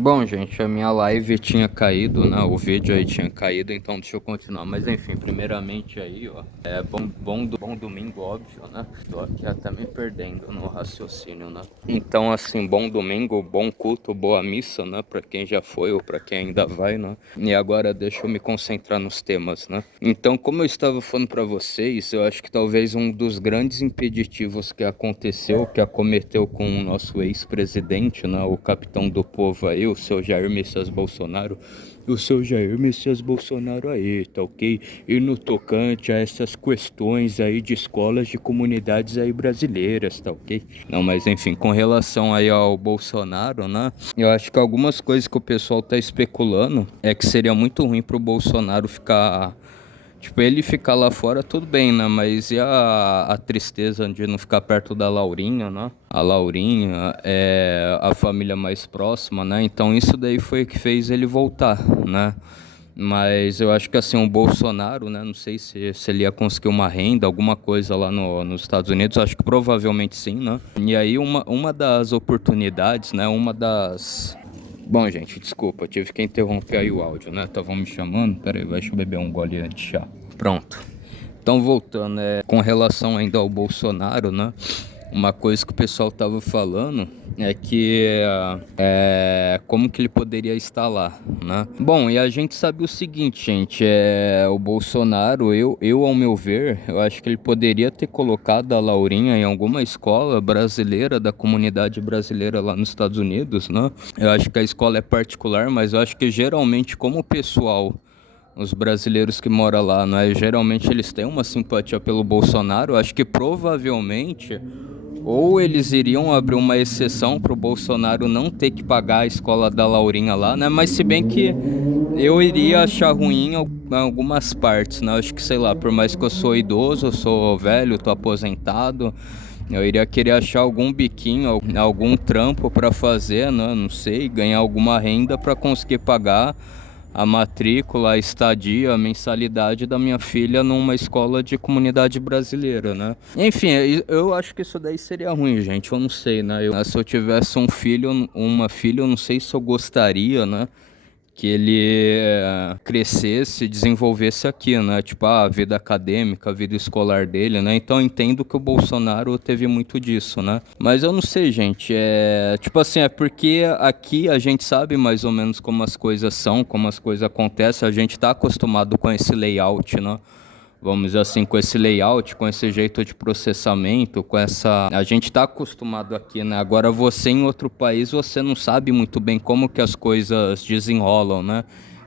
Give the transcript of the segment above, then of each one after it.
Bom, gente, a minha live tinha caído, né? O vídeo aí tinha caído, então deixa eu continuar. Mas enfim, primeiramente aí, ó, bom domingo, óbvio, né? Tô aqui até me perdendo no raciocínio, né? Então, assim, bom domingo, bom culto, boa missa, né? Pra quem já foi ou pra quem ainda vai, né? E agora deixa eu me concentrar nos temas, né? Então, como eu estava falando pra vocês, eu acho que talvez um dos grandes impeditivos que aconteceu, que acometeu com o nosso ex-presidente, né? O capitão do povo aí, o seu Jair Messias Bolsonaro. O seu Jair Messias Bolsonaro aí, tá ok? E no tocante a essas questões aí de escolas de comunidades aí brasileiras, tá ok? Não, mas enfim, com relação aí ao Bolsonaro, né? Eu acho que algumas coisas que o pessoal tá especulando é que seria muito ruim pro Bolsonaro ficar. Tipo, ele ficar lá fora, tudo bem, né? Mas e a tristeza de não ficar perto da Laurinha, né? A Laurinha é a família mais próxima, né? Então isso daí foi o que fez ele voltar, né? Mas eu acho que assim, o Bolsonaro, né? Não sei se ele ia conseguir uma renda, alguma coisa lá nos Estados Unidos, acho que provavelmente sim, né? E aí uma das oportunidades, né? Uma das. Bom, gente, desculpa, eu tive que interromper aí o áudio, né? Estavam me chamando. Pera aí, deixa eu beber um gole de chá. Pronto. Então, voltando, com relação ainda ao Bolsonaro, né? Uma coisa que o pessoal tava falando é que como que ele poderia estar lá, né? Bom, e a gente sabe o seguinte, gente, o Bolsonaro, eu ao meu ver, eu acho que ele poderia ter colocado a Laurinha em alguma escola brasileira, da comunidade brasileira lá nos Estados Unidos, né? Eu acho que a escola é particular, mas eu acho que geralmente como o pessoal, os brasileiros que moram lá, né? Geralmente eles têm uma simpatia pelo Bolsonaro. Acho que provavelmente ou eles iriam abrir uma exceção para o Bolsonaro não ter que pagar a escola da Laurinha lá, né? Mas se bem que eu iria achar ruim em algumas partes, né? Acho que, sei lá, por mais que eu sou idoso, eu sou velho, tô aposentado, eu iria querer achar algum biquinho, algum trampo para fazer, né? Não sei, ganhar alguma renda para conseguir pagar a matrícula, a estadia, a mensalidade da minha filha numa escola de comunidade brasileira, né? Enfim, eu acho que isso daí seria ruim, gente. Eu não sei, né? Se eu tivesse um filho, uma filha, eu não sei se eu gostaria, né? Que ele crescesse, desenvolvesse aqui, né? Tipo, a vida acadêmica, a vida escolar dele, né? Então eu entendo que o Bolsonaro teve muito disso, né? Mas eu não sei, gente, tipo assim, é porque aqui a gente sabe mais ou menos como as coisas são, como as coisas acontecem, a gente tá acostumado com esse layout, né? Vamos dizer assim, com esse layout, com esse jeito de processamento, com essa. A gente está acostumado aqui, né? Agora você em outro país, você não sabe muito bem como que as coisas desenrolam, né?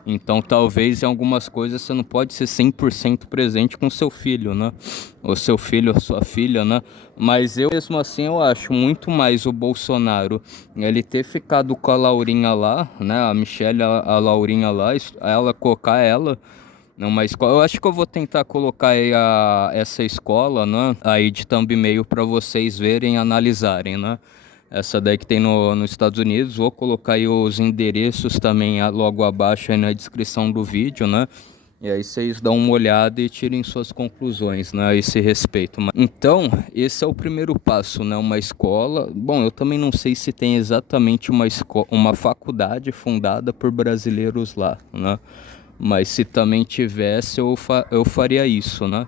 Então talvez em algumas coisas você não pode ser 100% presente com seu filho, né? Ou seu filho ou sua filha, né? Mas eu mesmo assim eu acho muito mais o Bolsonaro ele ter ficado com a Laurinha lá, né? A Michelle, a Laurinha lá, ela colocar ela numa escola. Eu acho que eu vou tentar colocar aí essa escola, né? Aí de thumbnail para vocês verem e analisarem, né? Essa daí que tem nos Estados Unidos. Vou colocar aí os endereços também logo abaixo aí na descrição do vídeo, né? E aí vocês dão uma olhada e tirem suas conclusões, né, a esse respeito. Então, esse é o primeiro passo, né, uma escola. Bom, eu também não sei se tem exatamente uma faculdade fundada por brasileiros lá, né? Mas se também tivesse, eu faria isso, né?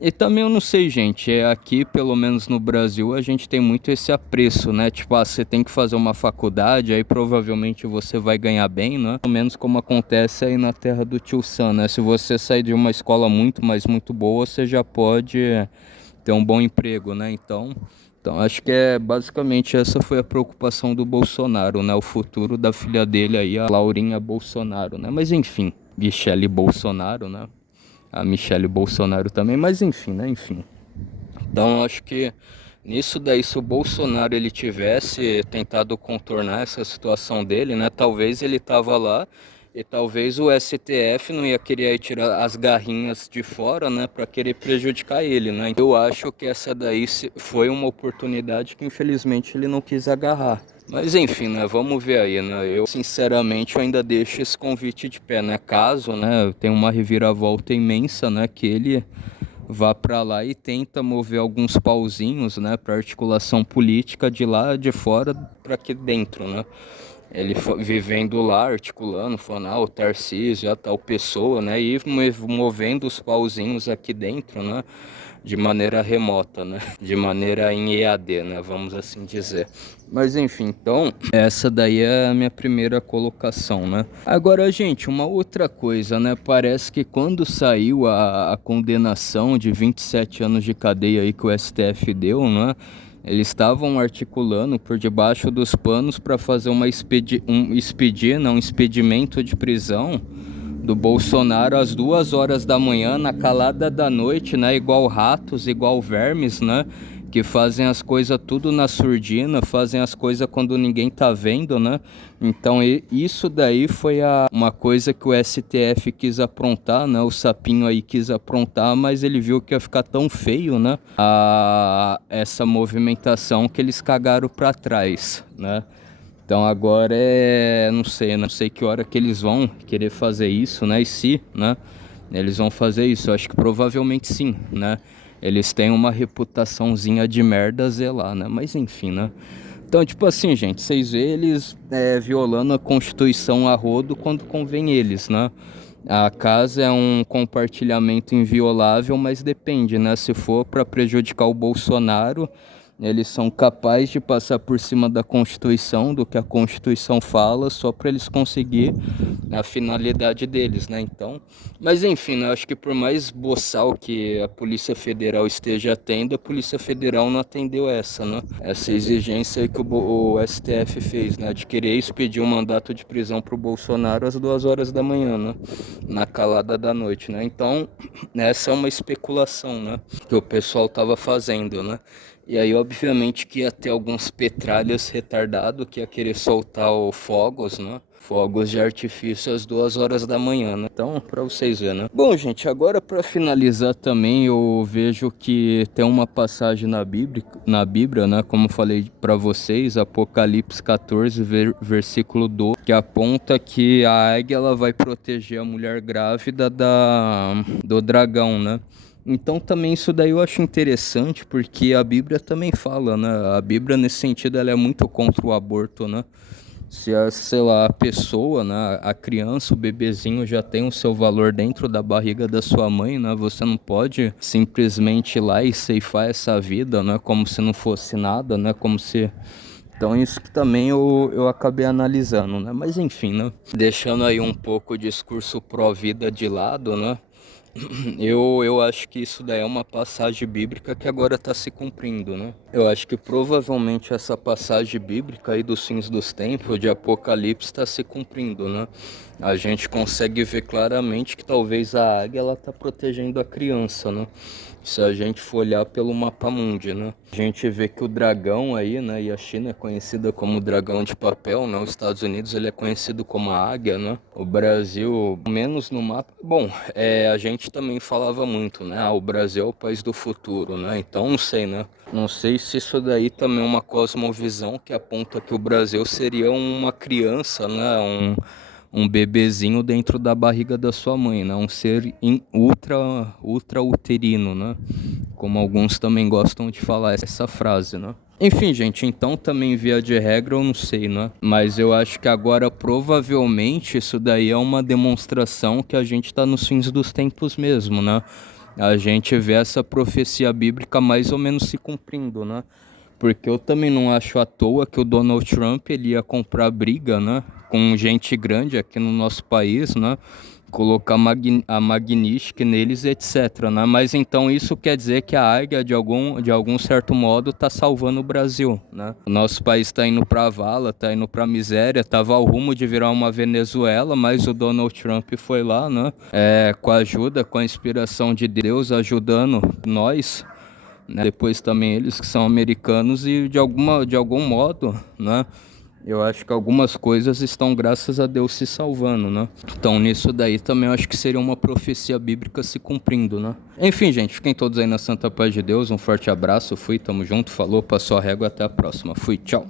E também eu não sei, gente, aqui, pelo menos no Brasil, a gente tem muito esse apreço, né? Tipo, você tem que fazer uma faculdade, aí provavelmente você vai ganhar bem, né? Pelo menos como acontece aí na terra do Tio Sam, né? Se você sair de uma escola muito, mas muito boa, você já pode ter um bom emprego, né? Então acho que basicamente essa foi a preocupação do Bolsonaro, né? O futuro da filha dele aí, a Laurinha Bolsonaro, né? Mas enfim, Michele Bolsonaro, né? A Michele Bolsonaro também, mas enfim, né? Enfim. Então acho que nisso daí, se o Bolsonaro ele tivesse tentado contornar essa situação dele, né? Talvez ele tava lá e talvez o STF não ia querer aí tirar as garrinhas de fora, né? Para querer prejudicar ele, né? Eu acho que essa daí foi uma oportunidade que infelizmente ele não quis agarrar. Mas enfim, né? Vamos ver aí, né? Eu sinceramente eu ainda deixo esse convite de pé, né? Caso, né? Tem uma reviravolta imensa, né? Que ele vá para lá e tenta mover alguns pauzinhos, né, para articulação política de lá de fora para aqui dentro, né? Ele vivendo lá, articulando, falando, o Tarcísio, a tal pessoa, né? E movendo os pauzinhos aqui dentro, né? De maneira remota, né? De maneira em EAD, né? Vamos assim dizer. Mas enfim, então, essa daí é a minha primeira colocação, né? Agora, gente, uma outra coisa, né? Parece que quando saiu a condenação de 27 anos de cadeia aí que o STF deu, né? Eles estavam articulando por debaixo dos panos para fazer um expedimento de prisão do Bolsonaro às 2 horas da manhã, na calada da noite, né? Igual ratos, igual vermes, né? Que fazem as coisas tudo na surdina, fazem as coisas quando ninguém tá vendo, né? Então isso daí foi uma coisa que o STF quis aprontar, né? O sapinho aí quis aprontar, mas ele viu que ia ficar tão feio, né? Essa movimentação que eles cagaram para trás, né? Então agora não sei que hora que eles vão querer fazer isso, né? E se, né? Eles vão fazer isso, eu acho que provavelmente sim, né? Eles têm uma reputaçãozinha de merda a zelar, né? Mas enfim, né? Então, tipo assim, gente, vocês vê eles violando a Constituição a rodo quando convém eles, né? A casa é um compartilhamento inviolável, mas depende, né? Se for para prejudicar o Bolsonaro, eles são capazes de passar por cima da Constituição, do que a Constituição fala, só para eles conseguir a finalidade deles, né? Então, mas enfim, né? Acho que por mais boçal que a Polícia Federal esteja tendo, a Polícia Federal não atendeu essa, né? Essa exigência aí que o STF fez, né? De querer expedir um mandato de prisão para o Bolsonaro às 2 horas da manhã, né? Na calada da noite, né? Então, essa é uma especulação, né? Que o pessoal tava fazendo, né? E aí, obviamente, que ia ter alguns petralhas retardados que ia querer soltar o fogos, né? Fogos de artifício às 2 horas da manhã, né? Então, pra vocês verem, né? Bom, gente, agora pra finalizar também, eu vejo que tem uma passagem na Bíblia, né? Como falei pra vocês, Apocalipse 14, versículo 12, que aponta que a águia ela vai proteger a mulher grávida do dragão, né? Então também isso daí eu acho interessante, porque a Bíblia também fala, né? A Bíblia nesse sentido ela é muito contra o aborto, né? Se sei lá, a pessoa, né, a criança, o bebezinho já tem o seu valor dentro da barriga da sua mãe, né? Você não pode simplesmente ir lá e ceifar essa vida, né? Como se não fosse nada, né? Como se... Então isso que também eu acabei analisando, né? Mas enfim, né? Deixando aí um pouco o discurso pró-vida de lado, né? Eu acho que isso daí é uma passagem bíblica que agora está se cumprindo, né? Eu acho que provavelmente essa passagem bíblica aí dos fins dos tempos, de Apocalipse, está se cumprindo, né? A gente consegue ver claramente que talvez a águia ela está protegendo a criança, né? Se a gente for olhar pelo mapa mundi, né? A gente vê que o dragão aí, né? E a China é conhecida como dragão de papel, né? Os Estados Unidos ele é conhecido como a águia, né? O Brasil, menos no mapa. Bom, a gente também falava muito, né? O Brasil é o país do futuro, né? Então não sei, né? Não sei se isso daí também é uma cosmovisão que aponta que o Brasil seria uma criança, né? Um bebezinho dentro da barriga da sua mãe, né? Um ser ultra uterino, né? Como alguns também gostam de falar essa frase, né? Enfim, gente, então também via de regra eu não sei, né? Mas eu acho que agora provavelmente isso daí é uma demonstração que a gente tá nos fins dos tempos mesmo, né? A gente vê essa profecia bíblica mais ou menos se cumprindo, né? Porque eu também não acho à toa que o Donald Trump ele ia comprar briga, né? Com gente grande aqui no nosso país, né? Colocar a Magnistic neles, etc, né? Mas então isso quer dizer que a águia, de algum certo modo, tá salvando o Brasil, né? O nosso país tá indo pra vala, tá indo pra miséria, tava ao rumo de virar uma Venezuela, mas o Donald Trump foi lá, né? Com a ajuda, com a inspiração de Deus, ajudando nós, né? Depois também eles que são americanos e de algum modo, né? Eu acho que algumas coisas estão, graças a Deus, se salvando, né? Então, nisso daí também eu acho que seria uma profecia bíblica se cumprindo, né? Enfim, gente, fiquem todos aí na santa paz de Deus. Um forte abraço. Fui, tamo junto. Falou, passou a régua. Até a próxima. Fui, tchau.